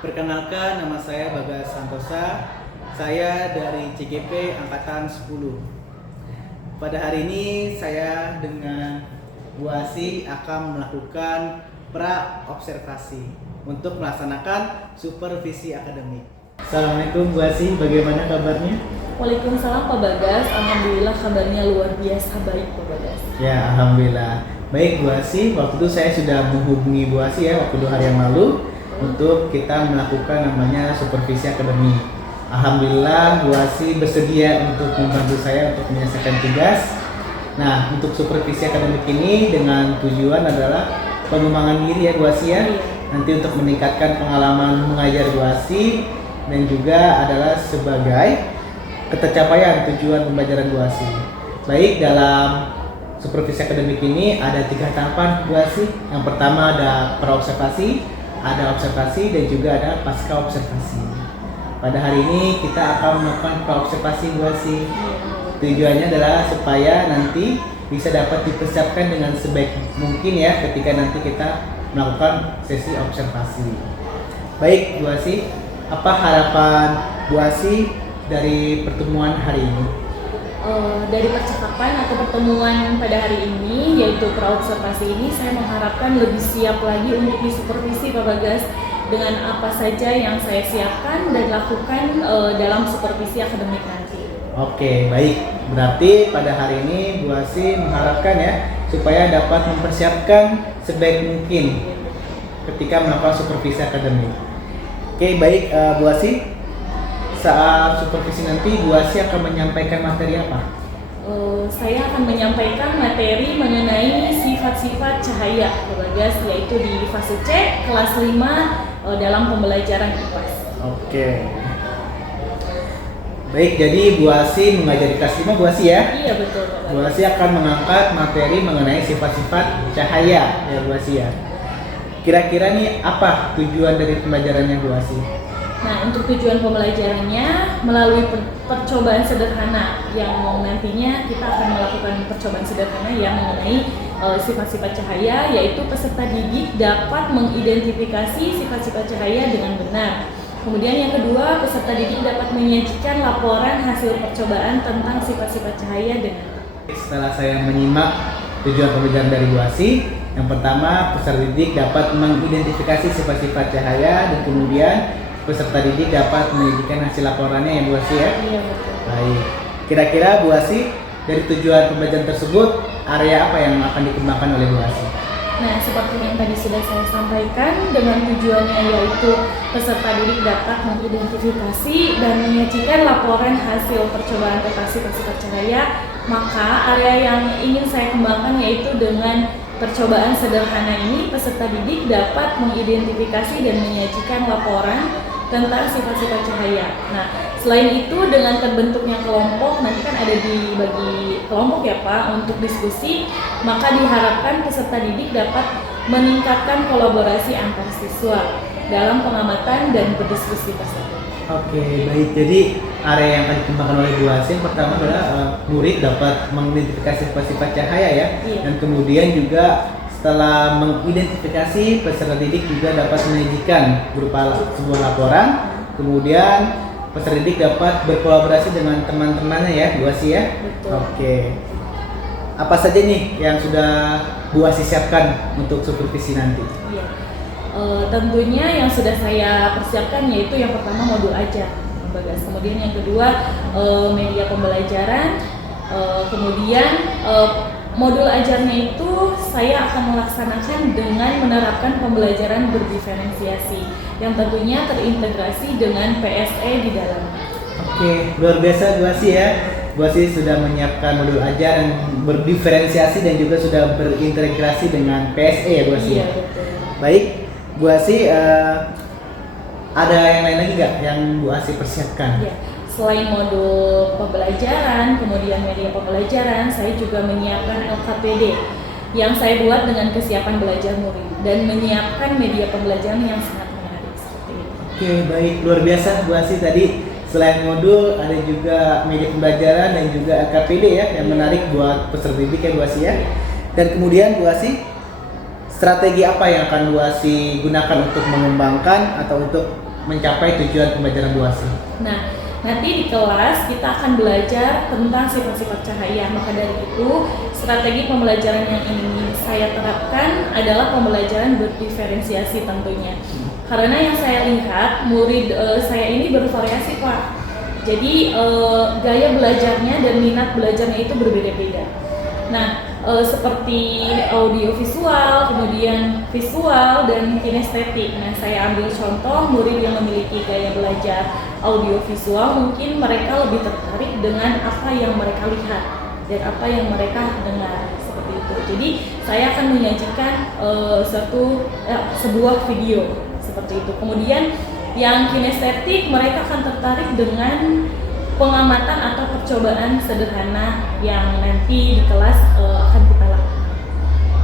Perkenalkan, nama saya Bagas Santosa. Saya dari CGP Angkatan 10. Pada hari ini saya dengan Bu Asi akan melakukan pra-observasi untuk melaksanakan supervisi akademik. Assalamualaikum Bu Asi, bagaimana kabarnya? Waalaikumsalam Pak Bagas, alhamdulillah kabarnya luar biasa baik Pak Bagas. Ya, alhamdulillah. Baik Bu Asi, waktu itu saya sudah menghubungi Bu Asi ya waktu 2 hari yang lalu untuk kita melakukan namanya supervisi akademik. Alhamdulillah Bu Asi bersedia untuk membantu saya untuk menyelesaikan tugas. Nah, untuk supervisi akademik ini dengan tujuan adalah pengembangan diri ya Bu Asi ya. Nanti untuk meningkatkan pengalaman mengajar Bu Asi dan juga adalah sebagai ketercapaian tujuan pembelajaran Bu Asi. Baik, dalam supervisi akademik ini ada 3 tahapan Bu Asi. Yang pertama ada pra-observasi, ada observasi, dan juga ada pasca observasi. Pada hari ini kita akan melakukan pra-observasi Bu Asi. Tujuannya adalah supaya nanti bisa dapat dipersiapkan dengan sebaik mungkin ya ketika nanti kita melakukan sesi observasi. Baik Bu Asi, apa harapan Bu Asi dari pertemuan hari ini? Dari percakapan atau pertemuan pada hari ini, yaitu pra-observasi ini, saya mengharapkan lebih siap lagi untuk disupervisi Pak Bagas dengan apa saja yang saya siapkan dan lakukan dalam supervisi akademik nanti. Oke, baik. Berarti pada hari ini Bu Asi mengharapkan ya supaya dapat mempersiapkan sebaik mungkin ketika melakukan supervisi akademik. Oke, baik Bu Asi. Saat supervisi nanti Bu Asi akan menyampaikan materi apa? Saya akan menyampaikan materi mengenai sifat-sifat cahaya Pak Bagas, yaitu di fase C kelas 5 dalam pembelajaran IPAS. Oke. Baik, jadi Bu Asi mengajar di kelas 5 Bu Asi ya? Iya betul Pak Bagas. Bu Asi akan mengangkat materi mengenai sifat-sifat cahaya ya Bu Asi ya. Kira-kira nih apa tujuan dari pembelajarannya Bu Asi? Nah, untuk tujuan pembelajarannya melalui percobaan sederhana yang nantinya kita akan melakukan percobaan sederhana yang mengenai sifat-sifat cahaya, yaitu peserta didik dapat mengidentifikasi sifat-sifat cahaya dengan benar. Kemudian yang kedua, peserta didik dapat menyajikan laporan hasil percobaan tentang sifat-sifat cahaya dengan tepat. Setelah saya menyimak tujuan pembelajaran dari Bu Asi, yang pertama peserta didik dapat mengidentifikasi sifat-sifat cahaya dan kemudian peserta didik dapat menyajikan hasil laporannya ya Bu Asi ya? Iya betul. Baik. Kira-kira Bu Asi dari tujuan pembelajaran tersebut area apa yang akan dikembangkan oleh Bu Asi? Nah, seperti yang tadi sudah saya sampaikan, dengan tujuannya yaitu peserta didik dapat mengidentifikasi dan menyajikan laporan hasil percobaan tentang sifat-sifat cahaya, maka area yang ingin saya kembangkan yaitu dengan percobaan sederhana ini, peserta didik dapat mengidentifikasi dan menyajikan laporan tentang sifat-sifat cahaya. Nah, selain itu dengan terbentuknya kelompok, nanti kan ada dibagi kelompok ya Pak untuk diskusi, maka diharapkan peserta didik dapat meningkatkan kolaborasi antar siswa dalam pengamatan dan berdiskusi tersebut. Oke, baik. Jadi area yang akan dikembangkan oleh Bu Asi yang pertama adalah murid dapat mengidentifikasi sifat-sifat cahaya ya, Iya. dan kemudian juga setelah mengidentifikasi peserta didik juga dapat menyajikan berupa sebuah laporan. Kemudian peserta didik dapat berkolaborasi dengan teman-temannya ya, Bu Asi ya. Betul. Oke. Apa saja nih yang sudah Bu Asi siapkan untuk supervisi nanti? Iya. Tentunya yang sudah saya persiapkan yaitu yang pertama modul ajar Bagas, kemudian yang kedua media pembelajaran, kemudian modul ajarnya itu saya akan melaksanakan dengan menerapkan pembelajaran berdiferensiasi yang tentunya terintegrasi dengan PSE di dalamnya. Oke, luar biasa Bu Asi ya. Bu Asi sudah menyiapkan modul ajar yang berdiferensiasi dan juga sudah berintegrasi dengan PSE ya Bu Asi. Iya betul. Baik, Bu Asi ada yang lain lagi nggak yang Bu Asi persiapkan? Iya. Selain modul pembelajaran, kemudian media pembelajaran, saya juga menyiapkan LKPD yang saya buat dengan kesiapan belajar murid dan menyiapkan media pembelajaran yang sangat menarik seperti itu. Oke, baik, luar biasa Bu Asi tadi. Selain modul ada juga media pembelajaran dan juga LKPD ya yang menarik buat peserta didik ya Bu Asi ya. Dan kemudian Bu Asi, strategi apa yang akan Bu Asi gunakan untuk mengembangkan atau untuk mencapai tujuan pembelajaran Bu Asi? Nah, nanti di kelas kita akan belajar tentang sifat-sifat cahaya. Maka dari itu, strategi pembelajaran yang ingin saya terapkan adalah pembelajaran berdiferensiasi tentunya. Karena yang saya lihat, murid saya ini bervariasi, Pak. Jadi, gaya belajarnya dan minat belajarnya itu berbeda-beda. Nah, seperti audiovisual, kemudian visual, dan kinestetik. Nah, saya ambil contoh murid yang memiliki gaya belajar audiovisual, mungkin mereka lebih tertarik dengan apa yang mereka lihat dan apa yang mereka dengar, seperti itu. Jadi, saya akan menyajikan sebuah video seperti itu. Kemudian yang kinestetik, mereka akan tertarik dengan pengamatan atau percobaan sederhana yang nanti di kelas akan kita lakukan.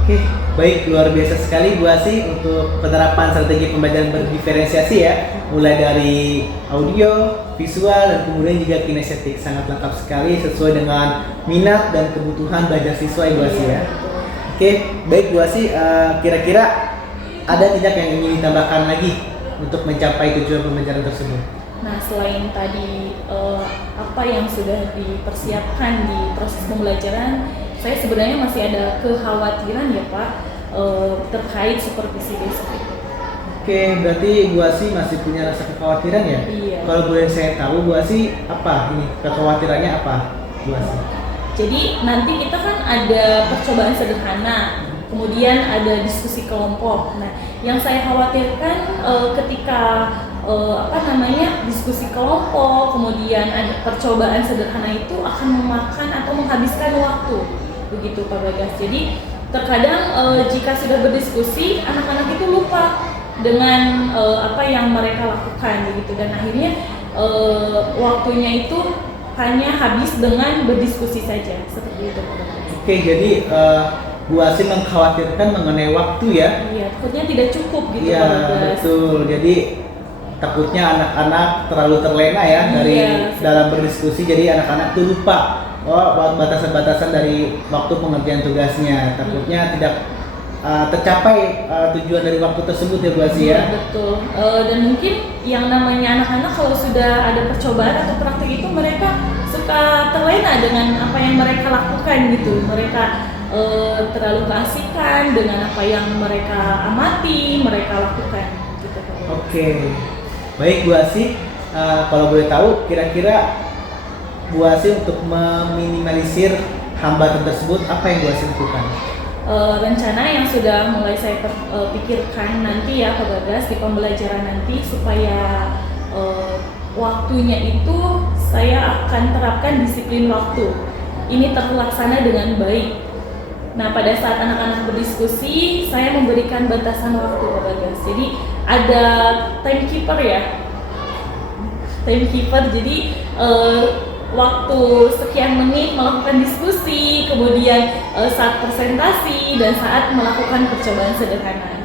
Oke, baik, luar biasa sekali Bu Asi untuk penerapan strategi pembelajaran berdiferensiasi ya, mulai dari audio, visual, dan kemudian juga kinestetik. Sangat lengkap sekali sesuai dengan minat dan kebutuhan belajar siswa ya Bu Asi ya. Oke, baik Bu Asi, kira-kira ada tidak yang ingin ditambahkan lagi untuk mencapai tujuan pembelajaran tersebut? Nah, selain tadi apa yang sudah dipersiapkan di proses pembelajaran, saya sebenarnya masih ada kekhawatiran ya Pak, terkait supervisi besok itu. Oke, berarti Bu Asi masih punya rasa kekhawatiran ya? Iya. Kalau boleh saya tahu Bu Asi, apa ini kekhawatirannya apa Bu Asi? Jadi nanti kita kan ada percobaan sederhana, kemudian ada diskusi kelompok. Nah, yang saya khawatirkan ketika diskusi kelompok, kemudian ada percobaan sederhana itu akan memakan atau menghabiskan waktu, begitu Pak Bagas. Jadi terkadang jika sudah berdiskusi, anak-anak itu lupa dengan apa yang mereka lakukan, begitu, dan akhirnya waktunya itu hanya habis dengan berdiskusi saja, seperti itu Pak Bagas. Oke, jadi Bu Asi mengkhawatirkan mengenai waktu ya? Iya, takutnya tidak cukup gitu Iya, Pak Bagas. betul. Jadi takutnya anak-anak terlalu terlena ya dari dalam berdiskusi, jadi anak-anak tuh lupa batasan-batasan dari waktu pengerjaan tugasnya. Takutnya tidak tercapai tujuan dari waktu tersebut ya Bu Asi ya. Betul. Dan mungkin yang namanya anak-anak kalau sudah ada percobaan atau praktik itu mereka suka terlena dengan apa yang mereka lakukan gitu. Mereka terlalu keasikan dengan apa yang mereka amati, mereka lakukan gitu. Oke. Baik Bu Asi, kalau boleh tahu kira-kira Bu Asi untuk meminimalisir hambatan tersebut apa yang Bu Asi lakukan? Rencana yang sudah mulai saya pikirkan nanti ya Pak Bagas di pembelajaran nanti, supaya waktunya itu saya akan terapkan disiplin waktu. Ini terlaksana dengan baik. Nah, pada saat anak-anak berdiskusi, saya memberikan batasan waktu Pak Bagas. Jadi ada timekeeper ya, jadi waktu sekian menit melakukan diskusi, kemudian saat presentasi, dan saat melakukan percobaan sederhana.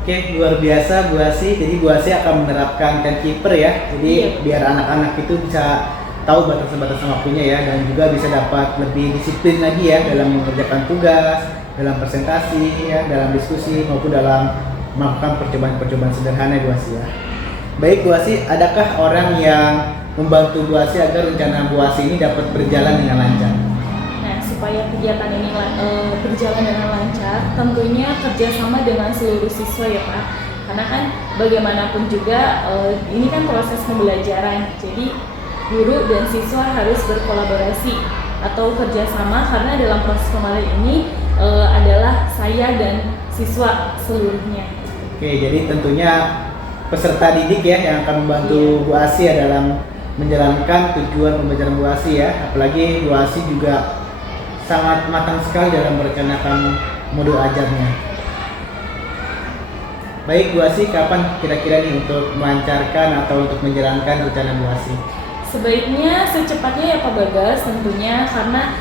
Oke, luar biasa Bu Asi. Jadi Bu Asi akan menerapkan timekeeper ya. Jadi biar anak-anak itu bisa tahu batasan-batasan waktunya ya, dan juga bisa dapat lebih disiplin lagi ya dalam mengerjakan tugas, dalam presentasi ya, dalam diskusi maupun dalam melakukan percobaan-percobaan sederhana Bu Asi ya. Baik Bu Asi, adakah orang yang membantu Bu Asi agar rencana Bu Asi ini dapat berjalan dengan lancar? Nah, supaya kegiatan ini berjalan dengan lancar, tentunya kerjasama dengan seluruh siswa ya Pak. Karena kan bagaimanapun juga ini kan proses pembelajaran, jadi guru dan siswa harus berkolaborasi atau kerjasama, karena dalam proses pembelajaran ini adalah saya dan siswa seluruhnya. Oke, jadi tentunya peserta didik ya yang akan membantu Bu Asi ya dalam menjalankan tujuan pembelajaran Bu Asi ya. Apalagi Bu Asi juga sangat matang sekali dalam merencanakan modul ajarnya. Baik Bu Asi, kapan kira-kira nih untuk melancarkan atau untuk menjalankan rencana Bu Asi? Sebaiknya secepatnya ya Pak Bagas tentunya, karena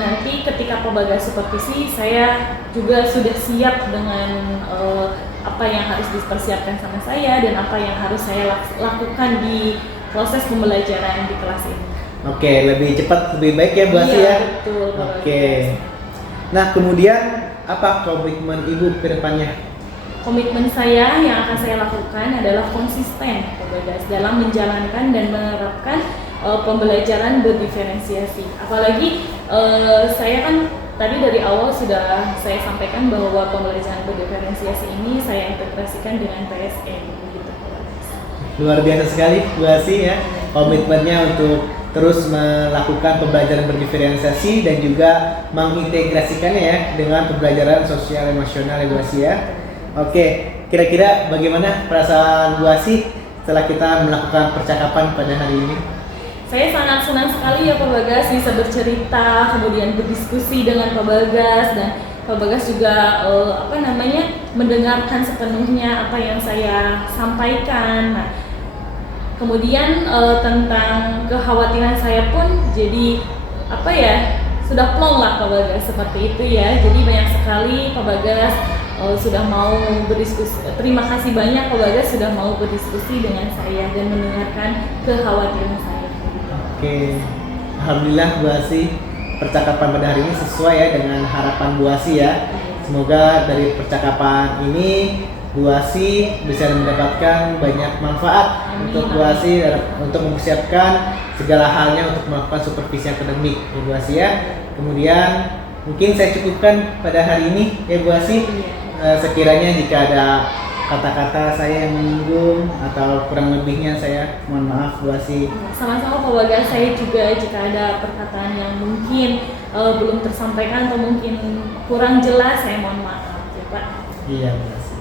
nanti ketika Pak Bagas supervisi, saya juga sudah siap dengan apa yang harus dipersiapkan sama saya dan apa yang harus saya lakukan di proses pembelajaran di kelas ini. Oke, lebih cepat lebih baik ya Bu Asi ya? Betul. Oke. Nah, kemudian apa komitmen Ibu ke depannya? komitmen saya yang akan saya lakukan adalah konsisten Pak Bagas dalam menjalankan dan menerapkan pembelajaran berdiferensiasi. Apalagi saya kan tadi dari awal sudah saya sampaikan bahwa pembelajaran berdiferensiasi ini saya integrasikan dengan PSN gitu. Luar biasa sekali Bu Asi ya, komitmennya untuk terus melakukan pembelajaran berdiferensiasi dan juga mengintegrasikannya ya dengan pembelajaran sosial emosional ya Bu Asi ya. Oke, kira-kira bagaimana perasaan Bu Asi setelah kita melakukan percakapan pada hari ini? Saya sangat senang sekali ya Pak Bagas bisa bercerita, kemudian berdiskusi dengan Pak Bagas, dan Pak Bagas juga mendengarkan sepenuhnya apa yang saya sampaikan. Nah, kemudian tentang kekhawatiran saya pun jadi sudah plong lah Pak Bagas seperti itu ya. Jadi banyak sekali Pak Bagas sudah mau berdiskusi. Terima kasih banyak Pak Bagas sudah mau berdiskusi dengan saya dan mendengarkan kekhawatiran saya. Oke, alhamdulillah Bu Asi, percakapan pada hari ini sesuai ya dengan harapan Bu Asi ya. Semoga dari percakapan ini Bu Asi bisa mendapatkan banyak manfaat untuk Bu Asi untuk mempersiapkan segala halnya untuk melakukan supervisi akademik ya Bu Asi ya. Kemudian mungkin saya cukupkan pada hari ini ya Bu Asi. Sekiranya jika ada kata-kata saya yang menyinggung atau kurang lebihnya saya mohon maaf Bu Asi. Sama-sama Pak Bagas, saya juga jika ada perkataan yang mungkin belum tersampaikan atau mungkin kurang jelas saya mohon maaf ya Pak. Iya Bu Asi.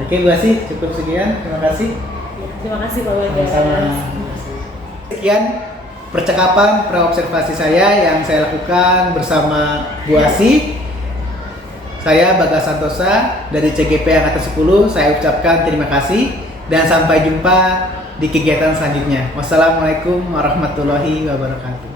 Oke Bu Asi, cukup sekian, terima kasih. Ya, terima kasih Pak Bagas. Sama-sama. Sekian percakapan praobservasi saya yang saya lakukan bersama Bu Asi. Saya Bagas Santosa dari CGP Angkatan 10, saya ucapkan terima kasih dan sampai jumpa di kegiatan selanjutnya. Wassalamualaikum warahmatullahi wabarakatuh.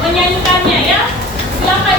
Menyanyikannya ya. Silakan.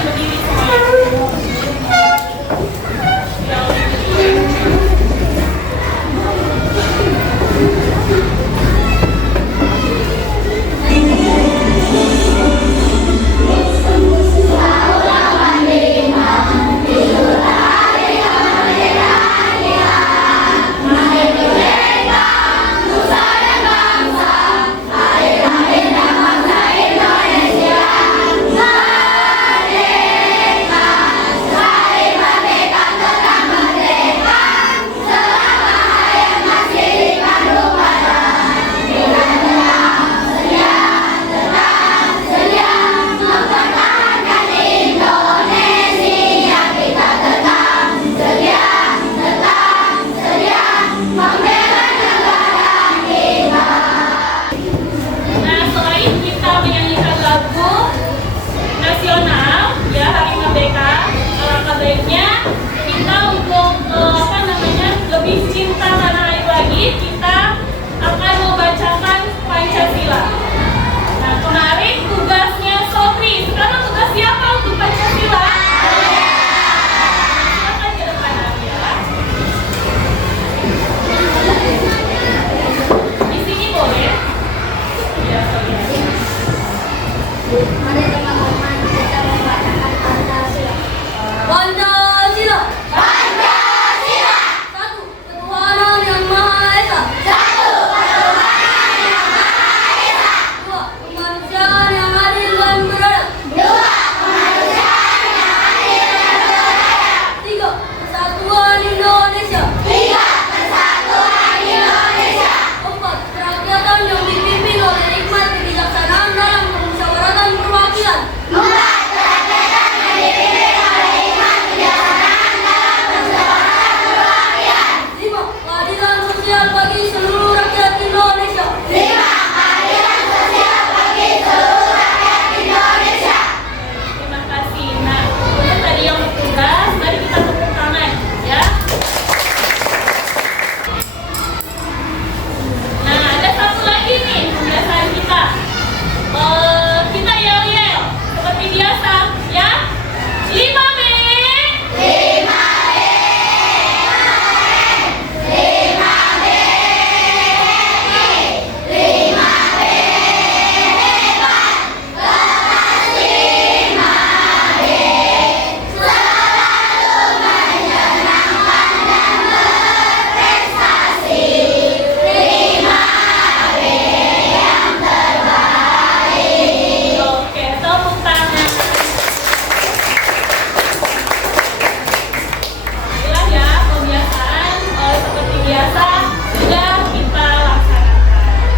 biasa sudah kita laksanakan.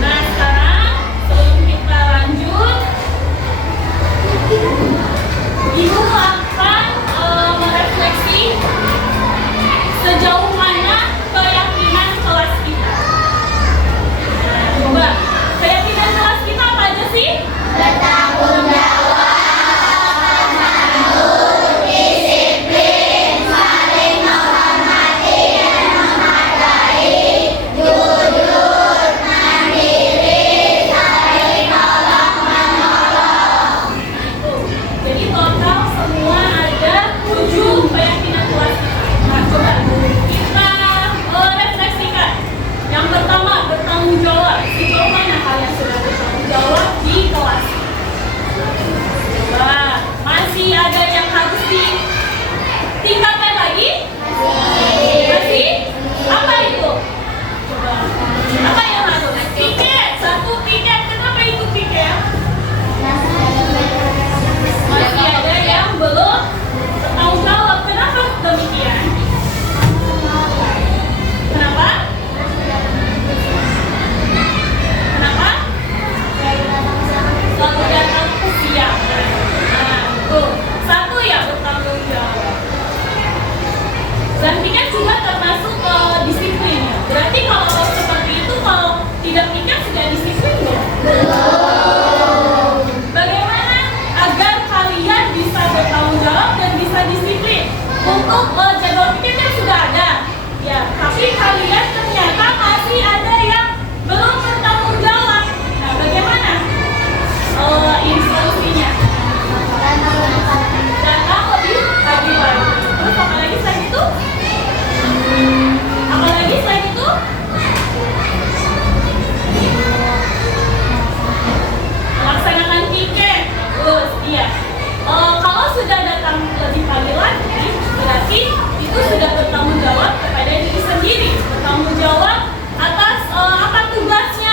Nah, sekarang sebelum kita lanjut, Ibu akan merefleksi sejauh mana keyakinan kelas kita. Nah, coba, keyakinan kelas kita apa aja sih? Bertanggung jawab, manut, disiplin, saling menghormati dan menghargai, jujur, mandiri, saling tolong menolong. Jadi total semua ada 7 keyakinan kelas kita. Nah, coba kita refleksikan. Yang pertama, bertanggung jawab. Sejauh mana kalian sudah bertanggung jawab di kelas? Coba, masih ada yang harus ditingkatkan lagi? Masih? Apa itu? Coba, apa yang harus? Tiket, 1 tiket. Kenapa itu tiket? Masih ada yang belum bertanggung jawab. Kenapa demikian? Kenapa? Kenapa? Selalu datang kesiangan. Nah, tuh. 1 ya bertanggung jawab. Dan tiket juga termasuk disiplin. Berarti kalau seperti itu, kalau tidak tiket sudah disiplin nggak? Bagaimana agar kalian bisa bertanggung jawab dan bisa disiplin? Untuk jadwal pikirnya sudah ada, ya. Tapi kalian ternyata masih ada yang belum bertanggung jawab. Nah, bagaimana ini solusinya? Datang lebih pagi-pagi. Terus apa lagi selain itu? Apa lagi selain itu? Melaksanakan tiket. Terus, iya. Kalau sudah datang lebih pagi lagi, berarti itu sudah bertanggung jawab kepada diri sendiri. Bertanggung jawab atas apa tugasnya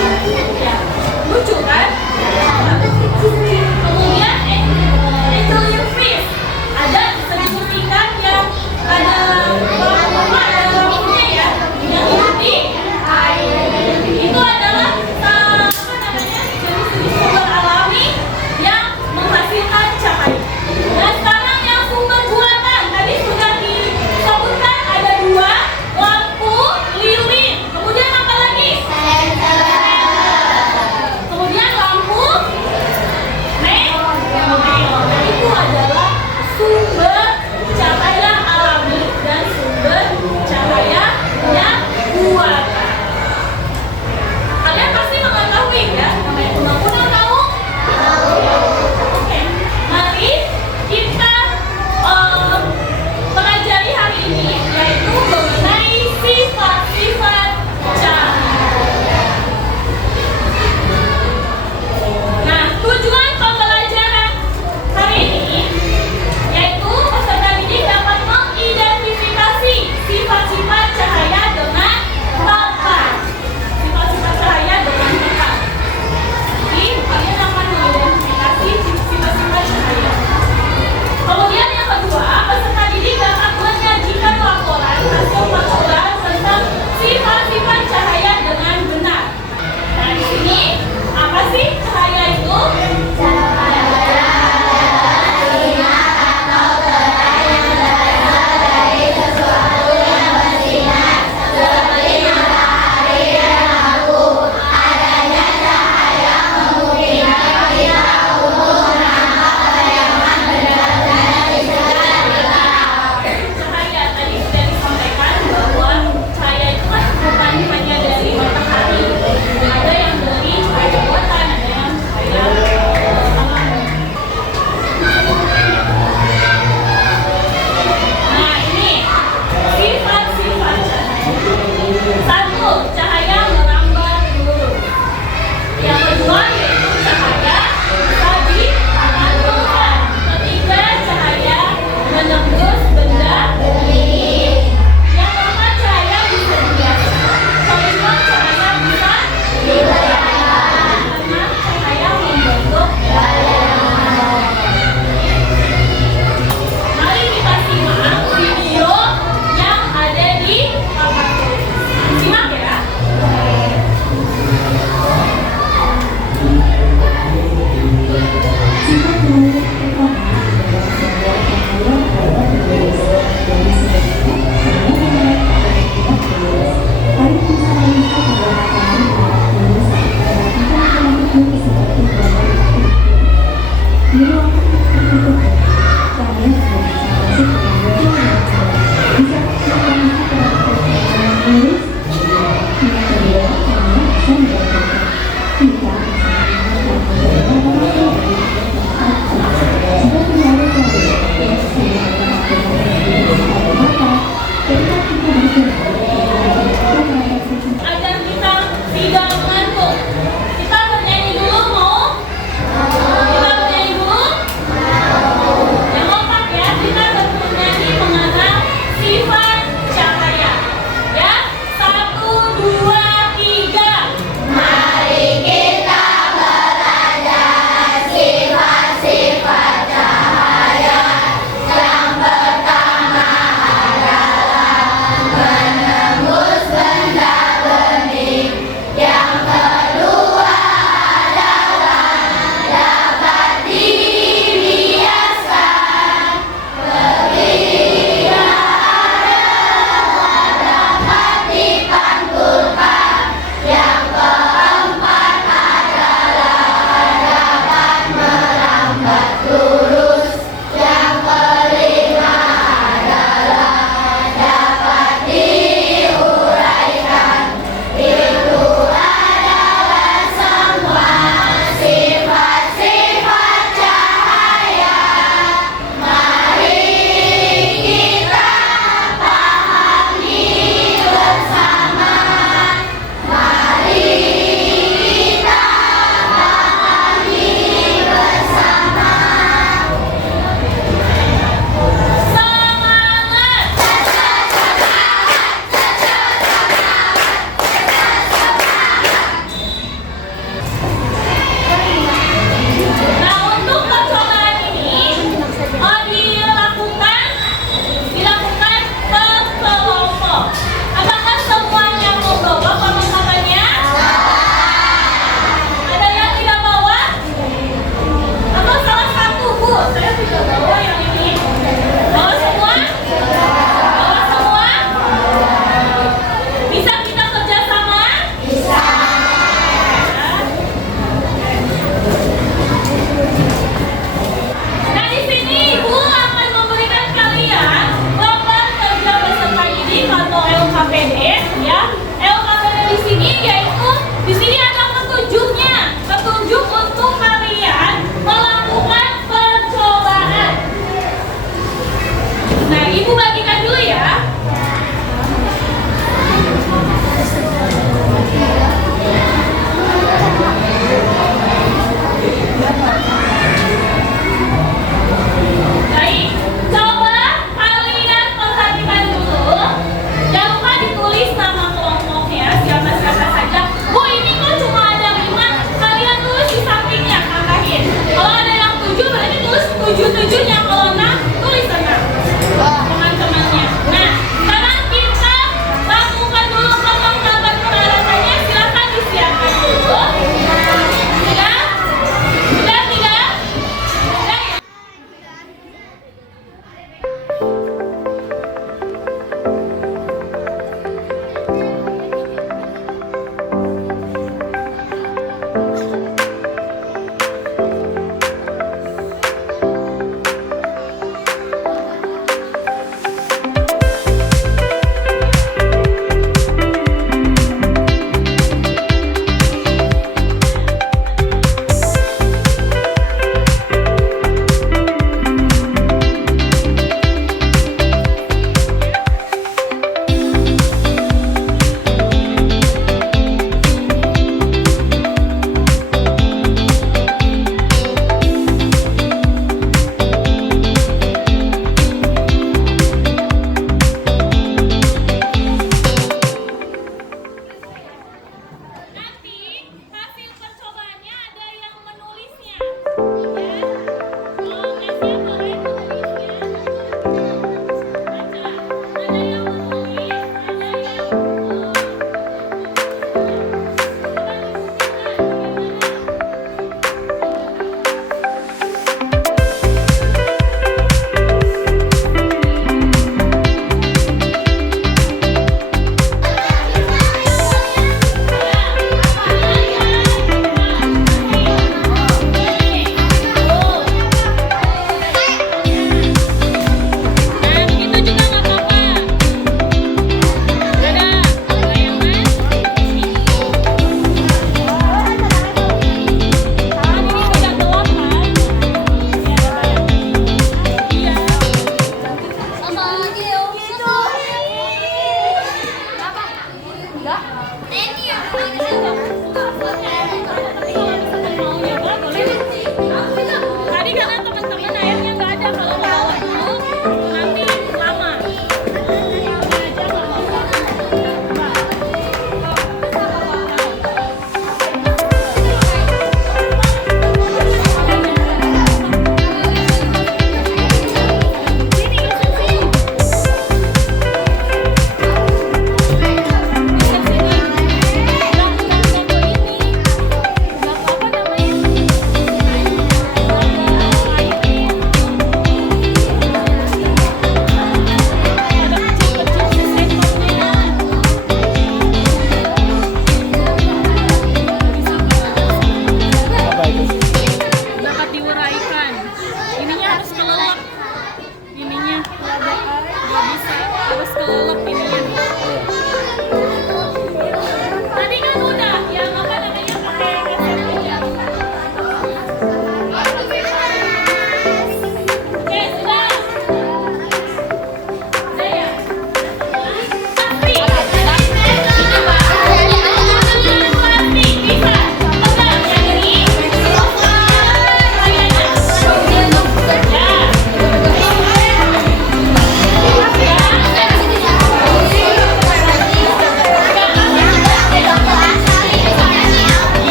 Ya, lucu kan? Kemudian angel fish, ada sejenis ikan yang ada rambutnya ya, yang putih. Itu adalah apa namanya, jenis-jenis sumber alami yang menghasilkan cahaya. Dan sekarang yang sumber buatan tadi sudah disebutkan ada 2, lampu lilin. Kemudian apa lagi?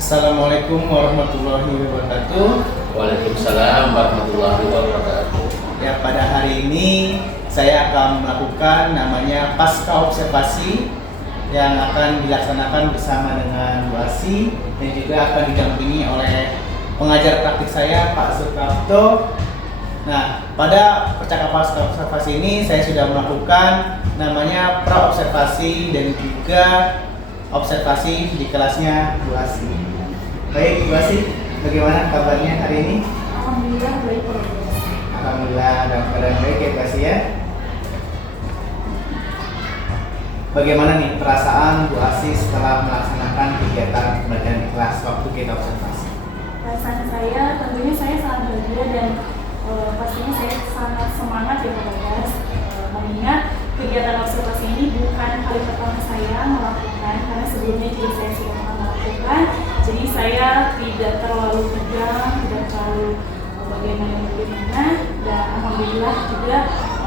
Assalamualaikum warahmatullahi wabarakatuh. Waalaikumsalam warahmatullahi wabarakatuh. Ya, pada hari ini saya akan melakukan namanya pasca observasi yang akan dilaksanakan bersama dengan Bu Asy dan juga akan didampingi oleh pengajar praktik saya Pak Suprapto. Nah, pada percakapan pasca observasi ini saya sudah melakukan namanya pra observasi dan juga observasi di kelasnya Bu Asy. Baik, Bu Asy, bagaimana kabarnya hari ini? Alhamdulillah baik Pak. Alhamdulillah dalam keadaan baik ya Bu Asy ya. Bagaimana nih perasaan Bu Asy setelah melaksanakan kegiatan pembelajaran di kelas waktu kita observasi? Perasaan saya tentunya saya sangat bahagia dan pastinya saya sangat semangat ya Pak Bagas, mengingat kegiatan observasi ini bukan kali pertama saya melakukan, karena sebelumnya juga saya sudah pernah melakukan. Jadi saya tidak terlalu tegang, tidak terlalu bagaimana, dan alhamdulillah juga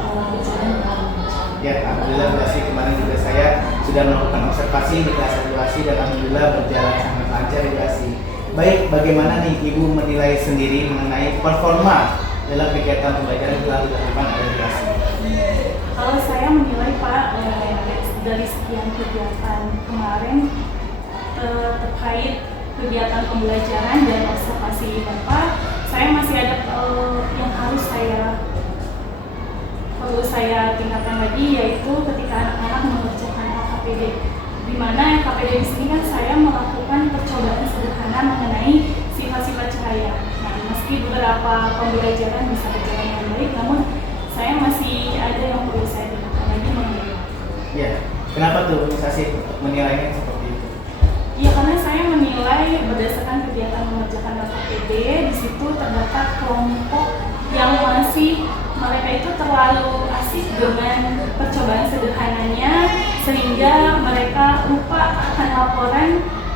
berjalan dengan lancar. Ya, alhamdulillah Bu Asy, kemarin juga saya sudah melakukan observasi di kelas Bu Asy dan alhamdulillah berjalan sangat lancar Bu Asy. Baik, bagaimana nih Ibu menilai sendiri mengenai performa dalam kegiatan pembelajaran yang telah dilakukan oleh Bu Asy? Kalau saya menilai Pak, dari sekian kegiatan kemarin terkait kegiatan pembelajaran dan observasi Bapak, saya masih ada yang perlu saya tingkatkan lagi, yaitu ketika anak-anak mengerjakan LKPD, di mana LKPD di sini kan saya melakukan percobaan sederhana mengenai sifat-sifat cahaya. Nah, meski beberapa pembelajaran bisa berjalan dengan baik, namun saya masih ada yang perlu saya tingkatkan lagi mengenai. Ya, kenapa tuh Bu Asy menilainya seperti itu? Ya, karena saya menilai berdasarkan kegiatan mengerjakan LKPD, di situ terdapat kelompok yang masih mereka itu terlalu asik dengan percobaan sederhananya sehingga mereka lupa akan laporan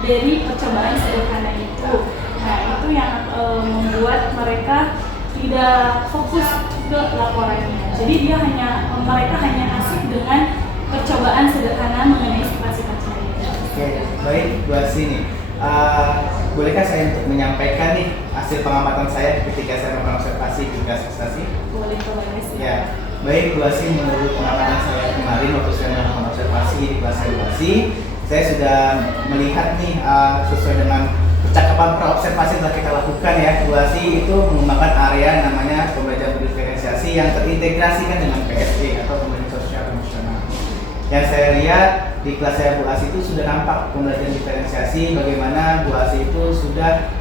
dari percobaan sederhana itu. Nah, itu yang membuat mereka tidak fokus ke laporannya. Jadi mereka hanya asik dengan percobaan sederhana mengenai sifat-sifat cahaya. Oke, baik Bu Asy nih. Bolehkah saya untuk menyampaikan nih hasil pengamatan saya ketika saya melakukan observasi di kelas prestasi? Boleh sih. Ya, baik Bu Asy, menurut pengamatan saya kemarin waktu saya melakukan observasi di kelas Bu Asy, saya sudah melihat nih sesuai dengan percakapan pra-observasi yang telah kita lakukan ya, Bu Asy itu mengembangkan area namanya pembelajaran diferensiasi yang terintegrasikan dengan PSE atau pembelajaran sosial emosional. Yang saya lihat di kelas saya Bu Asy itu sudah nampak pembelajaran diferensiasi, bagaimana Bu Asy itu sudah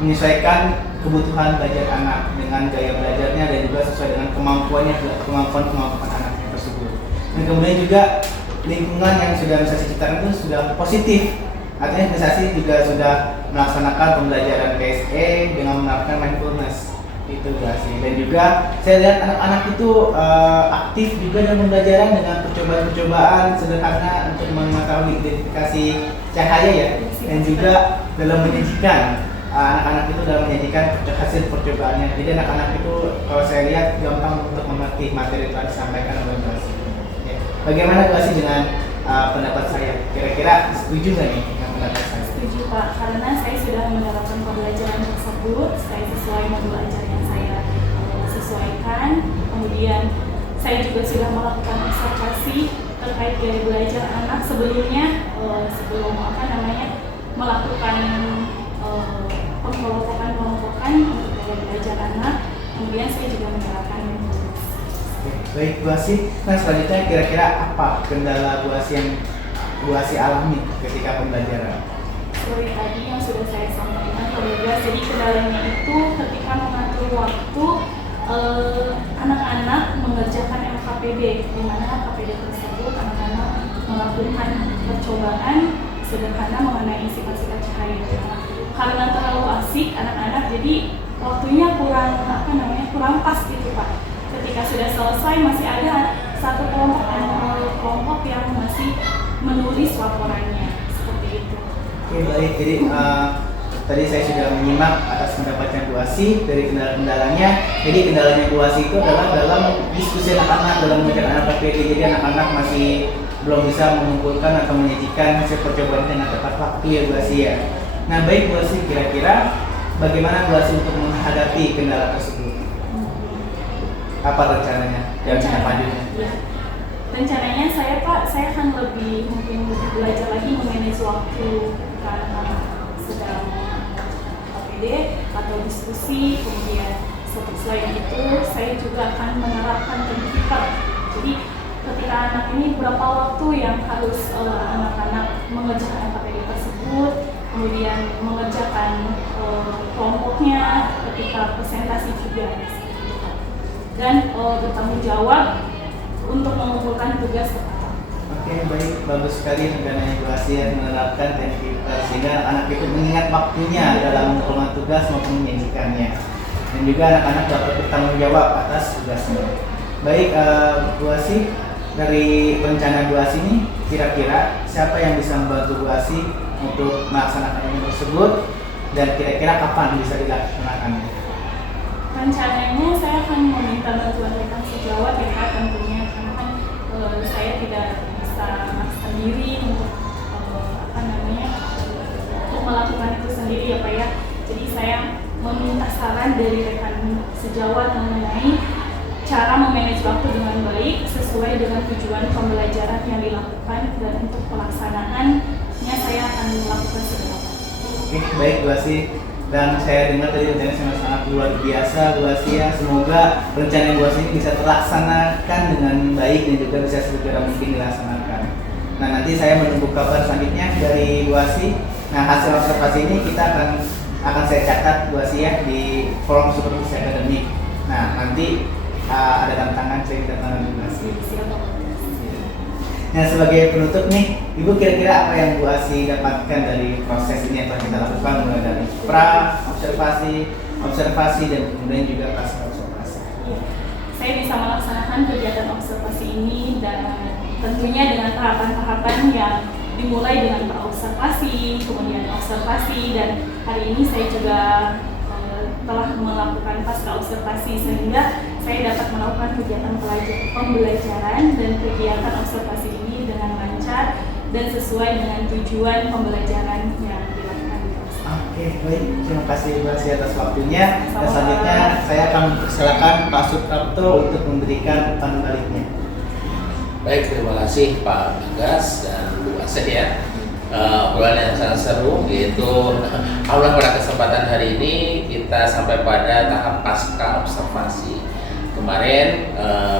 menyesuaikan kebutuhan belajar anak dengan gaya belajarnya dan juga sesuai dengan kemampuan anaknya tersebut. Dan kemudian juga lingkungan yang sudah bisa diciptakan itu sudah positif. Artinya organisasi juga sudah melaksanakan pembelajaran PSE dengan menerapkan mindfulness. Itu Bu Asy. Dan juga saya lihat anak-anak itu aktif juga dalam pembelajaran dengan percobaan-percobaan sederhana untuk mengetahui identifikasi cahaya ya, dan juga dalam menyajikan anak-anak itu dalam menyajikan hasil percobaannya. Jadi anak-anak itu kalau saya lihat gampang untuk mengerti materi yang telah disampaikan oleh Bu Asy. Ya. Bagaimana Bu Asy dengan pendapat saya? Kira-kira setuju nggak nih dengan pendapat saya? Setuju Pak, karena saya sudah menerapkan pembelajaran tersebut, saya sesuai modul ajar yang saya sesuaikan. Kemudian saya juga sudah melakukan observasi terkait gaya belajar anak sebelumnya, sebelum melakukan pengelompokan untuk gaya belajar anak. Kemudian saya juga menerapkan mindfulness. Baik Bu Asy, nah selanjutnya kira-kira apa kendala Bu Asy yang Bu Asy alami ketika pembelajaran? Seperti tadi yang sudah saya sampaikan Pak, jadi kendalanya itu ketika mengatur waktu anak-anak mengerjakan LKPD, di mana LKPD tersebut anak-anak melakukan percobaan sederhana mengenai sifat-sifat cahaya. Karena terlalu asik anak-anak, jadi waktunya kurang pas gitu Pak. Ketika sudah selesai masih ada satu kelompok yang masih menulis laporannya seperti itu. Oke, baik. Jadi tadi saya sudah menyimak atas pendapatnya Bu Asy dari kendala-kendalanya. Jadi kendalanya Bu Asy itu adalah dalam diskusi anak-anak dalam mengerjakan LKPD. Jadi anak-anak masih belum bisa mengumpulkan atau menyajikan hasil percobaan dengan tepat waktu ya Bu Asy ya. Nah baik Bu Asih, kira-kira bagaimana Bu Asih untuk menghadapi kendala tersebut? Apa rencananya dan selanjutnya? Ya. Rencananya saya akan lebih mungkin belajar lagi memanage waktu karena sedang KPD atau diskusi, kemudian selain itu saya juga akan menerapkan kebijakan. Jadi ketika anak ini berapa waktu yang harus anak-anak mengerjakan KPD tersebut, kemudian mengerjakan kelompoknya ketika presentasi juga, dan bertanggung jawab untuk mengumpulkan tugas tetap. Oke, baik, bagus sekali rencananya Bu Asih menerapkan teknik sehingga anak itu mengingat waktunya dalam mengumpulkan tugas maupun menyajikannya, dan juga anak-anak dapat bertanggung jawab atas tugasnya. Baik, Bu Asih, dari rencana Bu Asih ini kira-kira siapa yang bisa membantu Bu Asih untuk melaksanakan ini tersebut, dan kira-kira kapan bisa dilaksanakannya? Rencananya saya akan meminta bantuan rekan sejawat ya Kak, tentunya karena kan saya tidak bisa sendiri untuk untuk melakukan itu sendiri ya Pak ya. Jadi saya meminta saran dari rekan sejawat mengenai cara memanage waktu dengan baik sesuai dengan tujuan pembelajaran yang dilakukan, dan untuk pelaksanaannya saya akan melakukan segera. Oke, baik Bu Asih. Dan saya dengar tadi rencana sangat luar biasa Bu Asih ya. Semoga rencana Bu Asih ini bisa terlaksanakan dengan baik dan juga bisa segera mungkin dilaksanakan. Nah nanti saya menunggu kabar selanjutnya dari Bu Asih. Nah hasil observasi ini kita akan saya catat Bu Asih ya di kolom supervisi akademik. Nah nanti ada tantangan saya tantangan Bu Asih. Nah sebagai penutup nih, Ibu kira-kira apa yang Bu Asih dapatkan dari proses ini yang telah kita lakukan, mulai dari observasi dan kemudian juga pasca observasi? Ya, saya bisa melaksanakan kegiatan observasi ini dan tentunya dengan tahapan-tahapan yang dimulai dengan observasi, kemudian observasi, dan hari ini saya juga telah melakukan pasca observasi sehingga saya dapat melakukan kegiatan pembelajaran dan kegiatan observasi ini dengan lancar dan sesuai dengan tujuan pembelajaran yang dilakukan. Oke, baik. Terima kasih Bu Asih atas waktunya. Dan selanjutnya saya akan mempersilakan Pak Suprapto untuk memberikan umpan baliknya. Baik, terima kasih Pak Bagas dan Bu Asih ya. Obrolan yang sangat seru, yaitu Allah pada kesempatan hari ini kita sampai pada tahap pasca observasi. Kemarin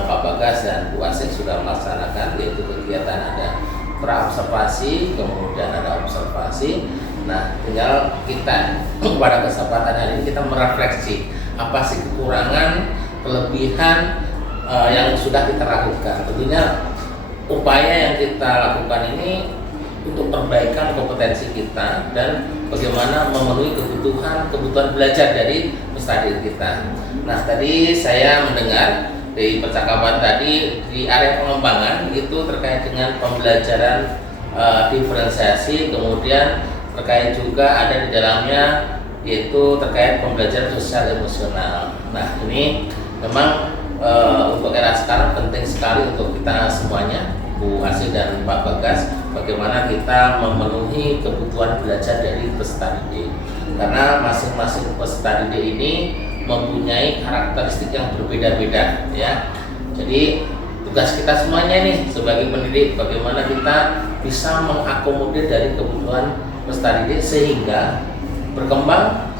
Pak Bagas dan Bu Asih sudah melaksanakan, yaitu kegiatan ada pra-observasi, kemudian ada observasi. Nah, tinggal kita pada kesempatan hari ini kita merefleksi apa sih kekurangan, kelebihan yang sudah kita lakukan. Tentunya upaya yang kita lakukan ini untuk perbaikan kompetensi kita dan bagaimana memenuhi kebutuhan belajar dari peserta didik kita. Nah, tadi saya mendengar di percakapan tadi di area pengembangan itu terkait dengan pembelajaran diferensiasi, kemudian terkait juga ada di dalamnya yaitu terkait pembelajaran sosial emosional. Nah, ini memang untuk era sekarang penting sekali untuk kita semuanya, Bu Asih dan Pak Bagas, bagaimana kita memenuhi kebutuhan belajar dari peserta didik, karena masing-masing peserta didik ini mempunyai karakteristik yang berbeda-beda ya. Jadi tugas kita semuanya nih sebagai pendidik, bagaimana kita bisa mengakomodir dari kebutuhan peserta didik sehingga berkembang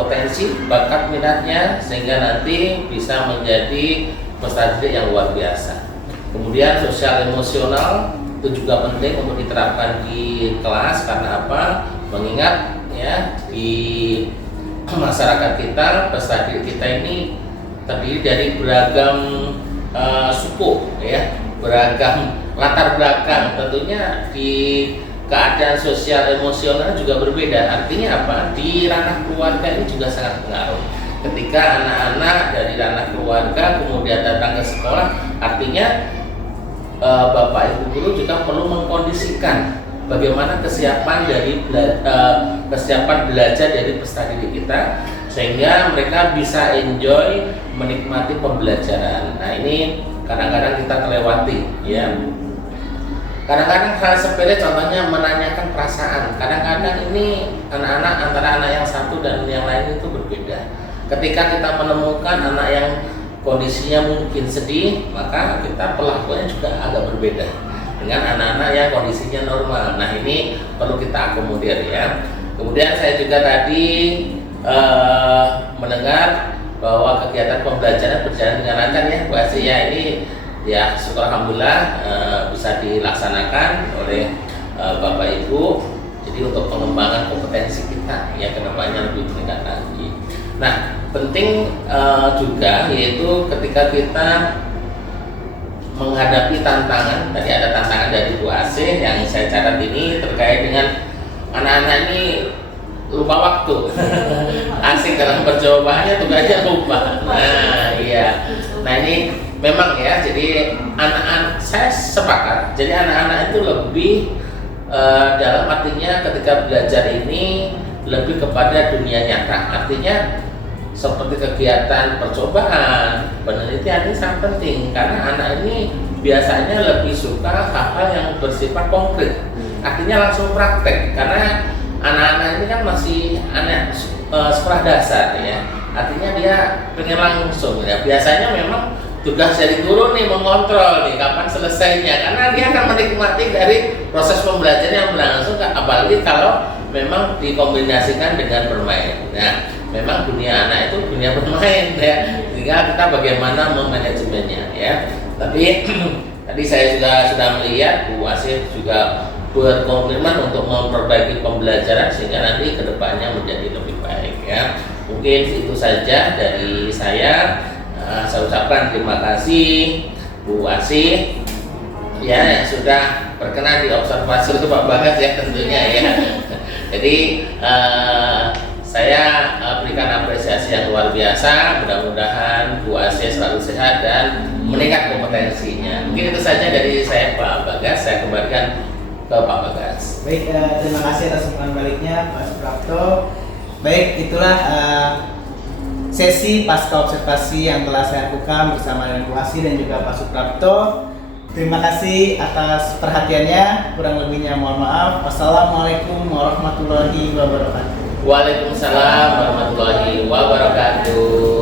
potensi bakat minatnya sehingga nanti bisa menjadi peserta didik yang luar biasa. Kemudian sosial emosional itu juga penting untuk diterapkan di kelas, karena apa? Mengingat ya di masyarakat kita, peserta didik kita ini terdiri dari beragam suku ya, beragam latar belakang. Tentunya di keadaan sosial emosional juga berbeda. Artinya apa? Di ranah keluarga ini juga sangat pengaruh. Ketika anak-anak dari ranah keluarga kemudian datang ke sekolah, artinya Bapak Ibu guru juga perlu mengkondisikan bagaimana kesiapan belajar dari peserta didik kita sehingga mereka bisa enjoy menikmati pembelajaran. Nah, ini kadang-kadang kita terlewati ya. Kadang-kadang hal sepele contohnya menanyakan perasaan. Kadang-kadang ini anak-anak antara anak yang satu dan yang lain itu berbeda. Ketika kita menemukan anak yang kondisinya mungkin sedih, maka kita perlakuannya juga agak berbeda dengan anak-anak yang kondisinya normal. Nah, ini perlu kita akomodir ya. Kemudian saya juga tadi mendengar bahwa kegiatan pembelajaran berjalan dengan lancar ya Bu Asih ya. Ini ya syukur alhamdulillah bisa dilaksanakan oleh Bapak Ibu. Jadi untuk pengembangan kompetensi kita ya kedepannya lebih meningkat lagi. Nah, penting juga yaitu ketika kita menghadapi tantangan, tadi ada tantangan dari Bu Asih yang saya catat ini terkait dengan anak-anak ini lupa waktu. Asik dalam percobaannya tugasnya lupa. Nah, iya. Nah, ini memang ya, jadi anak-anak saya sepakat. Jadi anak-anak itu lebih dalam artinya ketika belajar ini lebih kepada dunia nyata. Artinya seperti kegiatan percobaan, penelitian ini sangat penting karena anak ini biasanya lebih suka hal-hal yang bersifat konkret. Artinya langsung praktek karena anak-anak ini kan masih anak sekolah dasar ya. Artinya dia pengen langsung ya. Biasanya memang tugas dari guru nih mengontrol nih kapan selesainya karena dia akan menikmati dari proses pembelajaran yang berlangsung, apalagi kalau memang dikombinasikan dengan bermain. Nah, memang dunia anak itu dunia bermain ya. Tinggal kita bagaimana memanajemennya ya. Tapi tadi saya juga sudah melihat Bu Asih juga berkomitmen untuk memperbaiki pembelajaran sehingga nanti kedepannya menjadi lebih baik ya. Mungkin itu saja dari saya. Saya ucapkan terima kasih Bu Asih ya yang sudah berkenan di observasi untuk Pak Bagas ya tentunya ya. Jadi saya berikan apresiasi yang luar biasa. Mudah-mudahan Bu Asih selalu sehat dan meningkat kompetensinya. Mungkin itu saja dari saya Pak Bagas. Saya kembalikan ke Pak Bagas. Baik, terima kasih atas umpan baliknya Pak Suprapto. Baik, itulah sesi pasca observasi yang telah saya lakukan bersama dengan Bu Asih dan juga Pak Suprapto. Terima kasih atas perhatiannya. Kurang lebihnya mohon maaf. Wassalamualaikum warahmatullahi wabarakatuh. Waalaikumsalam warahmatullahi wabarakatuh.